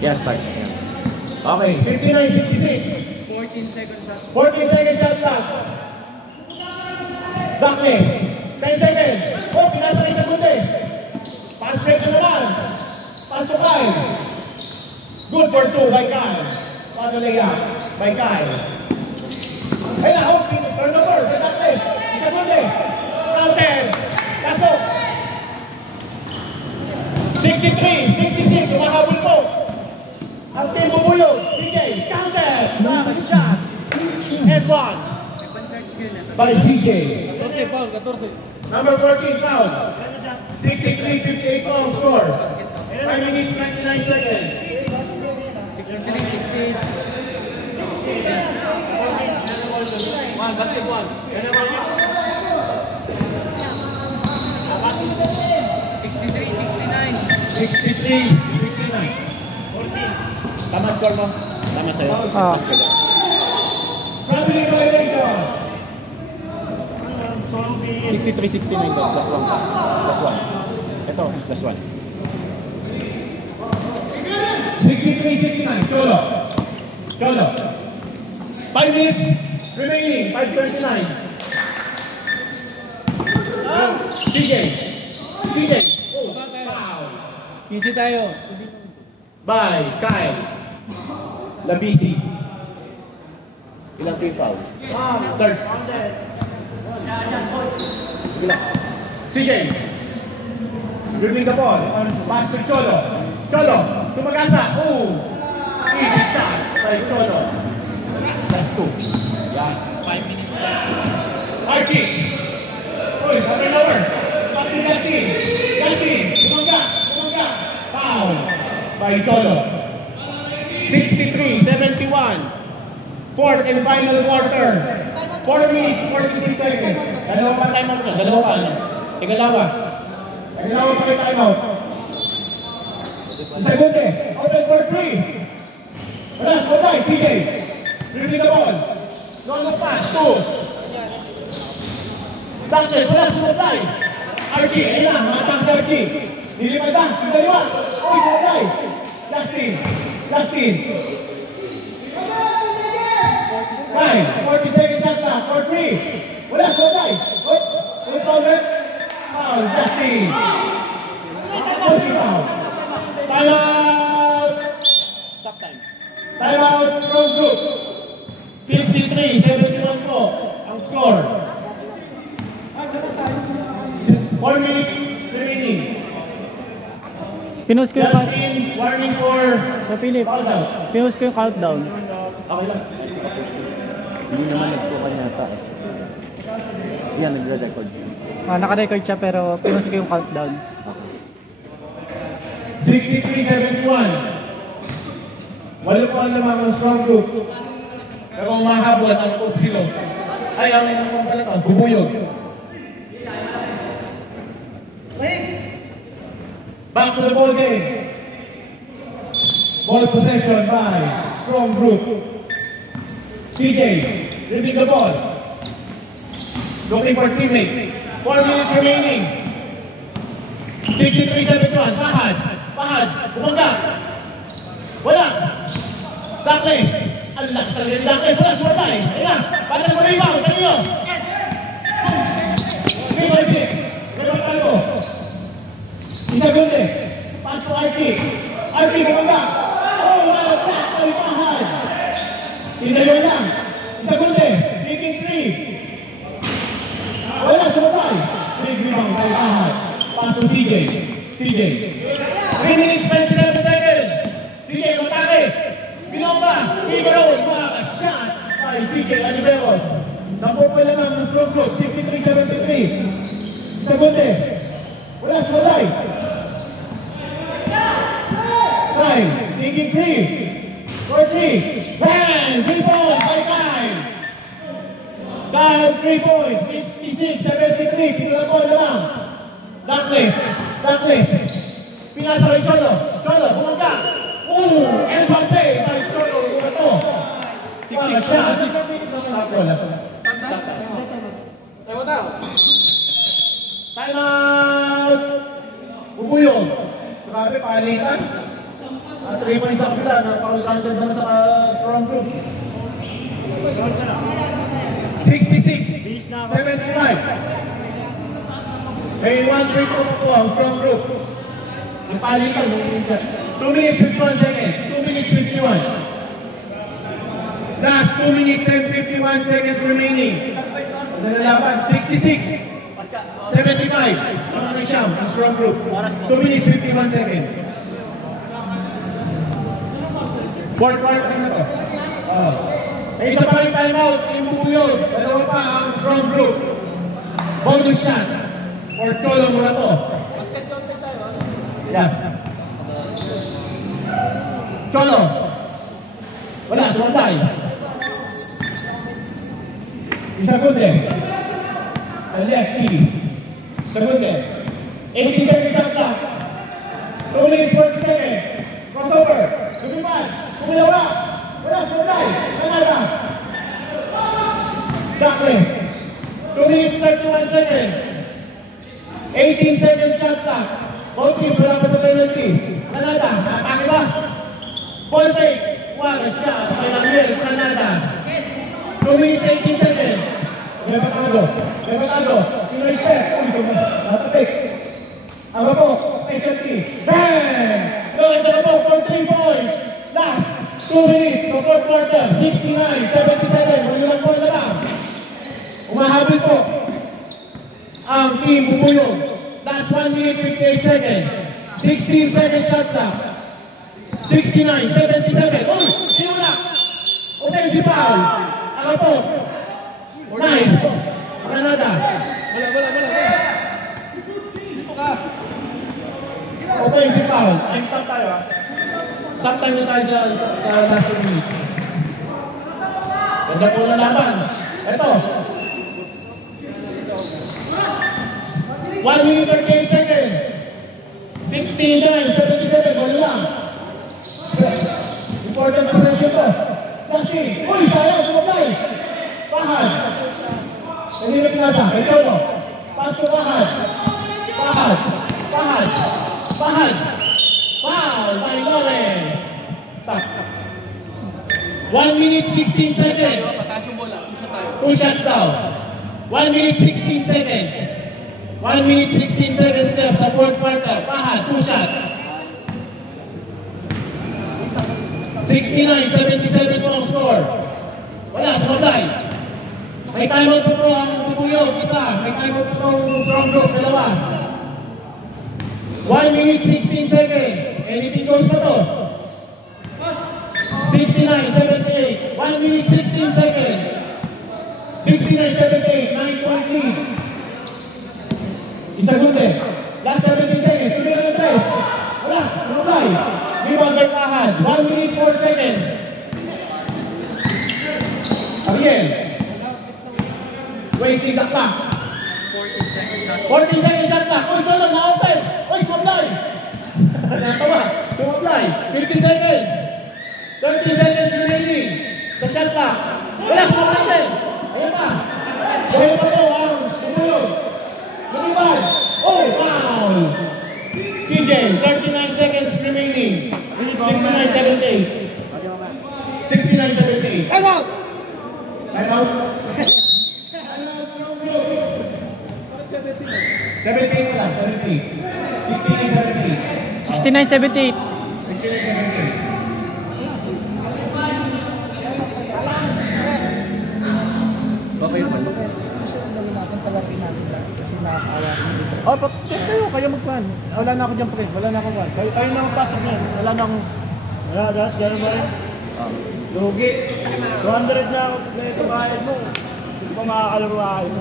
Yes, start. Okay, 59-66. 14 seconds shot. 14 seconds shot clock. Darkness. 10 seconds. Oh, pinasa na isang kundi. Pass break na naman. Pass to Kyle. Good for 2 by Kyle. Paano layup by Kyle. Ayun na, oh, turnover sa Darkness. Isang kundi. Counter. Pasok. 63-66. Umahabol po. Ang team bubuyog. CJ. Counter. Nakakagin shot. And 1. By CJ. 14 foul, 14. Number 14 foul. 63-58 foul score. 5 minutes 99 seconds. 63, 68. 1, basket 1. 63, 69. 63-69. 14. Tama score mo? Tama sa'yo. Family violation. 63-69 daw, plus 1 pa. Plus 1. Ito, plus 1. 63-69. Cholo. Cholo. 5 minutes remaining. 5:29. CJ. CJ. Oh, foul. Easy tayo. By Kyle. Labisi. Ilang team foul? Third. CJ. Dribbling the ball. Pass to Cholo. Cholo. Sumagasa. Oh. Easy shot by Cholo. That's 2. Yeah. 5 minutes. Archie. Uy, turnover. Pass to Justin. Justin. Sumagka. Sumagka. Foul by Cholo. 63-71. Fourth and final quarter. 4 minutes, 46 seconds. Dalawa pa timeout na. Dalawa pa. Igalawa. Igalawa pa kayo timeout. Segundo. Open for 3. Wala, sumabay. CJ. Dribbling the ball. Long pass. 2. Dante. Wala, sumabay. Archie. Ayun lang. Matang si Archie. Nilipad ba? Dalawa. Uy, sumabay. Justin. Justin. 40 seconds shot clock for 3. Wala, sumabay. Oops. Who's foul? Foul. Justin. Push it out. Time out. Stop time. Time out from group. 63-71 po ang score. 4 minutes remaining. Pinost ko yung Justin, warning for Philip. foul out. Pinost ko yung countdown. Okay lang. Hindi naman nagpukan yata eh. Yan, nagre-record siya. Naka-record siya pero pinost ko yung countdown. 63-71. Walo po ang lamang ng strong group. Pero umahabol ang Upsilo. Ay, ang Bubuyog. Back to the ball game. Ball possession by strong group. CJ, dribbling the ball. Looking for teammate. 4 minutes remaining. 63-71. Pahad. Pahad. Bumangga. Wala. Darkness. Ang lakas talaga ni Darkness. Wala. Sumabay. Ayan na. Patas mo rebound. Kanino? 3-6. Rebound tayo. Isa gunde. Pass to Archie. Archie, bumangga. Oh, wow. Pass. Ay, Pahad. Tinayon lang. Isa gunde. Taking 3. Wala. Sumabay. Big rebound tayo. Pahad. Pass to CJ. CJ. 3 minutes, 27 seconds. CJ, matake. Binomba. Ibron. Mga shot by CJ Aniberos. 10 pa lang ang strong group. 63-73. Segundo. Wala, sumabay. Time. Taking 3. For 3. Bang! 3 points by Kyle. Kyle, 3 points. 66-73. Tino na po naman. Darkness. Darkness. Pinasa kay Cholo. Cholo, bumangga. Ooh! Elbante by Cholo. Bumato. 6-6. Sakto lang. Time out! Bubuyog. Grabe, palitan. At 3 points sa kapila, napaka-counter naman sa strong group. 66, 75. May 1 free throw po ang strong group. Yung pali lang, 2 minutes 51 seconds, 2 minutes 51. Last 2 minutes and 51 seconds remaining. Nalalaban, 66, 75. Ang Risham, ang strong group. 2 minutes 51 seconds. Fourth quarter na to. May isa pa yung timeout, yung bubuyog. Dalawa pa ang strong group. Bonus shot for Cholo Murato. Yeah. Cholo. Wala, sumatay. Isagunde. Lefty. Isagunde. 80 seconds shot clock. 2 minutes 40 seconds. Crossover. Lumiman. Kumilawa. Wala, sumatay. Kanada. Dockless. 2 minutes 31 seconds. 18 seconds shot clock. Both teams wala pa sa penalty. Kanada. Atake ba? Ball break. Wala siya. Kailangan Kanada. 2 minutes 18 seconds. Lebatado. Pinoy step. Natapis. Ang po. Special team. Bang! Lewis na po for 3 points. Last 2 minutes to fourth quarter. 69-77. Walang ball na lang. Umahabol po ang team Bubuyog. Last 1 minute 58 seconds. 16 seconds shot clock. 69-77. Uy! Simula! Offensive foul. Ako po. Nice. Canada. Wala. Offensive foul. Time stop tayo ha. Stop time na tayo sa last 2 minutes. Ganda po na laban. Ito. 1 minute 38 seconds. 69-77. Wala lang. Important possession to. Lasi. Uy, sayang. Sumablay. Pahad. Nalilit nasa. Ito mo. Pass to Pahad. Foul by Lawrence. Stop. 1 minute 16 seconds. Pataas yung bola. Push tayo. 2 shots down. 1 minute 16 seconds. 1 minute 16 seconds left sa fourth quarter. Pahad, 2 shots. 69-77 po ang score. Wala, sumablay. May timeout po ang Bubuyog, isa. May timeout po ang strong group, dalawa. 1 minute 16 seconds. Anything goes na to. 69-78. 1 minute 16 seconds. 69-78. 9-point lead. Isagunde. Last 17 seconds. Hindi lang ang 3. Wala. Sumablay. Rebound by Pahad. 1 minute 4 seconds. Ariel. Wasting the clock. 14 seconds shot clock. Uy, Cholo, na-open. Uy, sumablay. Natawa. Sumablay. 15 seconds. 30 seconds remaining. The shot clock. Wala, sumablay. Ayan pa. Ayan pa po ang Bubuyog. Lumiban. Oh, wow. CJ, 39 seconds remaining. 69-78. 69-78. Time out! Time out. Time out, strong group. 78 na lang, 78. 69-78. 69-78. 69-78. Okay yung palo. Kasi nakakaawa ko. Oh, check kayo, kayo magpan. Wala na ako dyan pa rin. Wala na ako pan. Kayo na magpasok niyan. Wala na akong... Wala, lahat. Gano'n ba rin? Lugi. 200 na ako sa ito kahit mo. Hindi pa makakalaro kahit mo.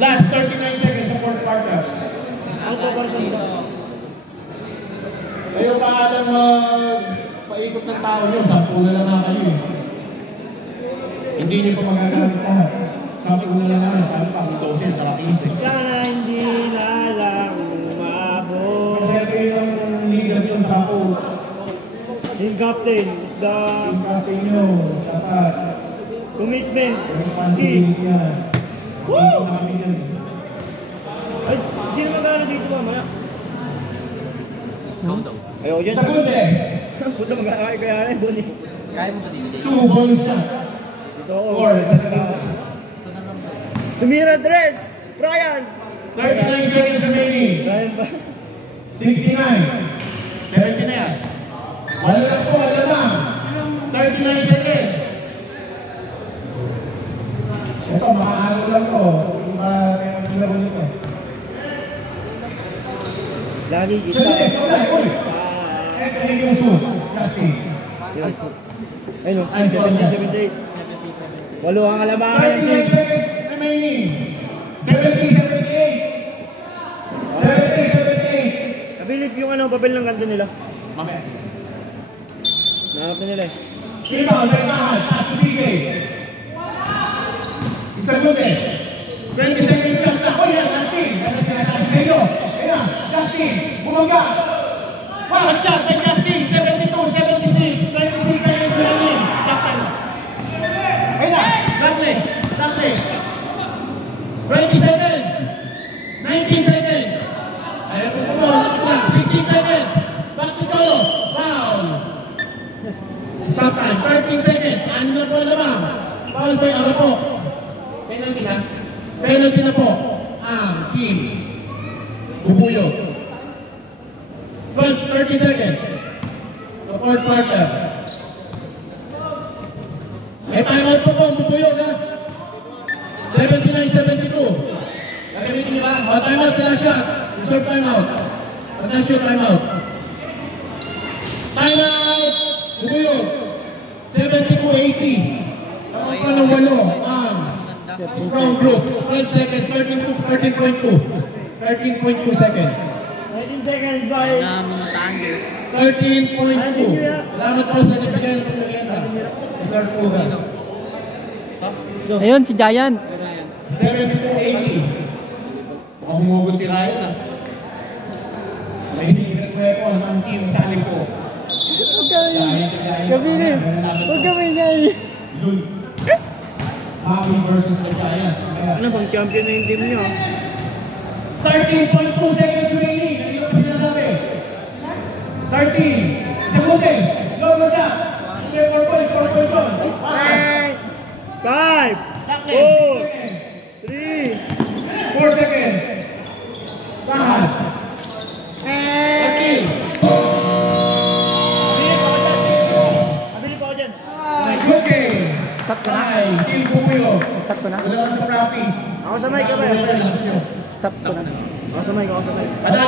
Last 39 seconds sa fourth quarter. Ang kaparsan ba? Kayo pa alam paikot ng tao nyo, 10 na lang na kayo eh. Hindi nyo pa magagamit lahat. 10 na lang naman, paano pa ang 12, para 15. Sana hindi na lang umabot. Kasi ito yung leader nyo sa coach. Yung captain is the Yung captain nyo, dapat. commitment. Responsibility yan. Woo! Hindi na kami yan. Ay, sino magkano dito ba? Maya? Hmm? Ayoko dyan. Sagunde. Puta mag-aakay kaya na yung buni. 2 bonus shots. Ito ako. 4. Tumira dress! Brian! 39 seconds remaining. Brian pa. 69. 70 na yan. Wala lang po, wala lang. 39 seconds. Ito, makaano lang po. Iba, kaya sinabon nito. Lagi So, isa. next, ulit. Eto, hindi mo shoot. Justin. Ayun o, 70, 78. Walo ang alamangan ng 39 team. seconds remaining. 70, 78. 70, 78. Nabilip yung ano, papel ng kanto nila. Mamaya. Nahanap na nila eh. Rebound, nagmahal. Pass to CJ. Isang lume. 20 seconds shot na. Oh, yan, Justin. Ano sinasabi sa inyo? Ayan, Justin. Bumangga. Wow, shot by Justin. 72, 76. 26 seconds remaining. Stop time. Ayan na. Last lane. 20 seconds. 19 seconds. Ayan po po. 16 seconds. Back to Colo. Foul. Stop time. 13 seconds. Ano na po ang lamang? Foul by Arapo. Penalty na. Penalty na po. Team. Bubuyo. 30 seconds. The fourth quarter. May timeout po po. Bubuyo na. 79-72. Gagamitin niyo ba? Timeout sila shot. Reserve timeout. Pag na-shoot timeout. Timeout! Bubuyo. 72-80. Ang pa ng 8 strong group. 12 seconds. 13.2. 13.2 seconds. 19 seconds by... 13.2. Salamat po sa nabigyan ng pagkakita. Sir Pugas. Ayun, si Giant. 72-80. Baka humugot si Ryan ah. May secret weapon ang team saling po. Gawin Huwag gawin niya eh. Yun. Bobby versus the Giant. Ano bang champion na yung team niyo? 13.2 seconds remaining. Hindi ba sinasabi? 13. Sagutin. Logo na. 4 points. 4 points on. 5, 4, 3, 4 seconds. Lahat. Skill. Abili pa ako dyan. Good game. Stop ko na. Team Pupuyo. Stop ko na. Wala ka sa practice. Ako sa mic ka ba? Stop ko na. Ako sa mic. Padaan